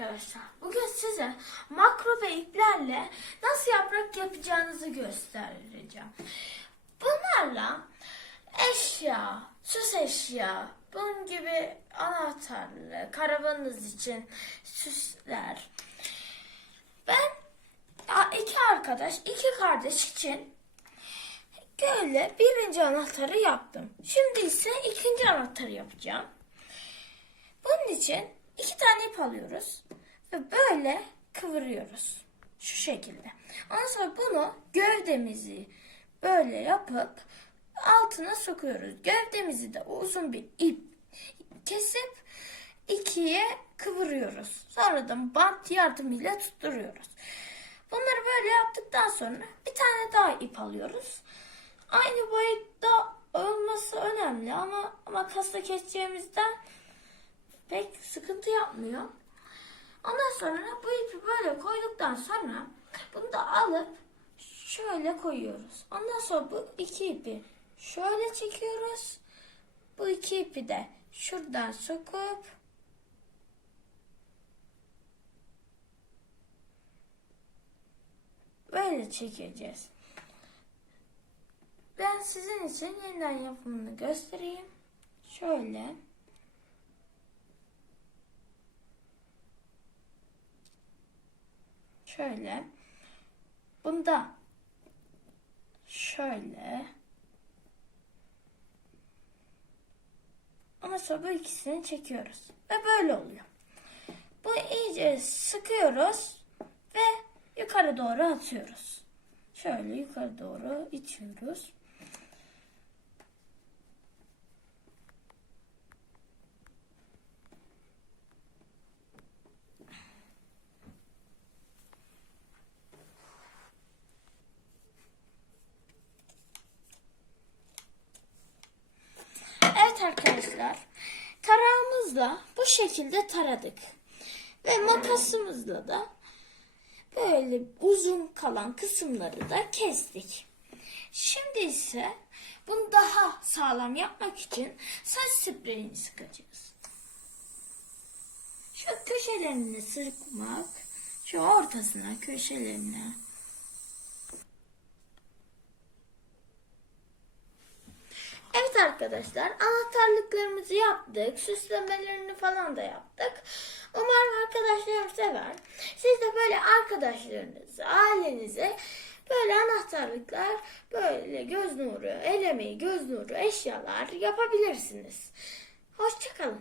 arkadaşlar. Bugün size makro ve iplerle nasıl yaprak yapacağınızı göstereceğim. Bunlarla eşya, süs eşya, bunun gibi anahtarlı, karavanınız için süsler. Ben iki arkadaş, iki kardeş için böyle birinci anahtarı yaptım. Şimdi ise ikinci anahtarı yapacağım. Bunun için iki tane ip alıyoruz ve böyle kıvırıyoruz. Şu şekilde. Ondan sonra bunu gövdemizi böyle yapıp altına sokuyoruz. Gövdemizi de uzun bir ip kesip ikiye kıvırıyoruz. Sonradan bant yardımıyla tutturuyoruz. Bunları böyle yaptıktan sonra bir tane daha ip alıyoruz. Aynı boyutta olması önemli ama makasla keseceğimizden pek sıkıntı yapmıyor. Ondan sonra bu ipi böyle koyduktan sonra bunu da alıp şöyle koyuyoruz. Ondan sonra bu iki ipi şöyle çekiyoruz. Bu iki ipi de şuradan sokup böyle çekeceğiz. Ben sizin için yeniden yapımını göstereyim. Şöyle. Şöyle. Bunda şöyle. Ama sonra bu ikisini çekiyoruz. Ve böyle oluyor. Bu iyice sıkıyoruz ve yukarı doğru atıyoruz. Şöyle yukarı doğru itiyoruz. Evet arkadaşlar. Tarağımızla bu şekilde taradık. Ve makasımızla da böyle uzun kalan kısımları da kestik. Şimdi ise bunu daha sağlam yapmak için saç spreyini sıkacağız. Şu köşelerini sıkmak, şu ortasına, köşelerine. Evet arkadaşlar anahtarlıklarımızı yaptık. Süslemelerini falan da yaptık. Umarım arkadaşlarım sever. Siz de böyle arkadaşlarınızı, ailenize böyle anahtarlıklar, böyle göz nuru, el emeği, göz nuru, eşyalar yapabilirsiniz. Hoşçakalın.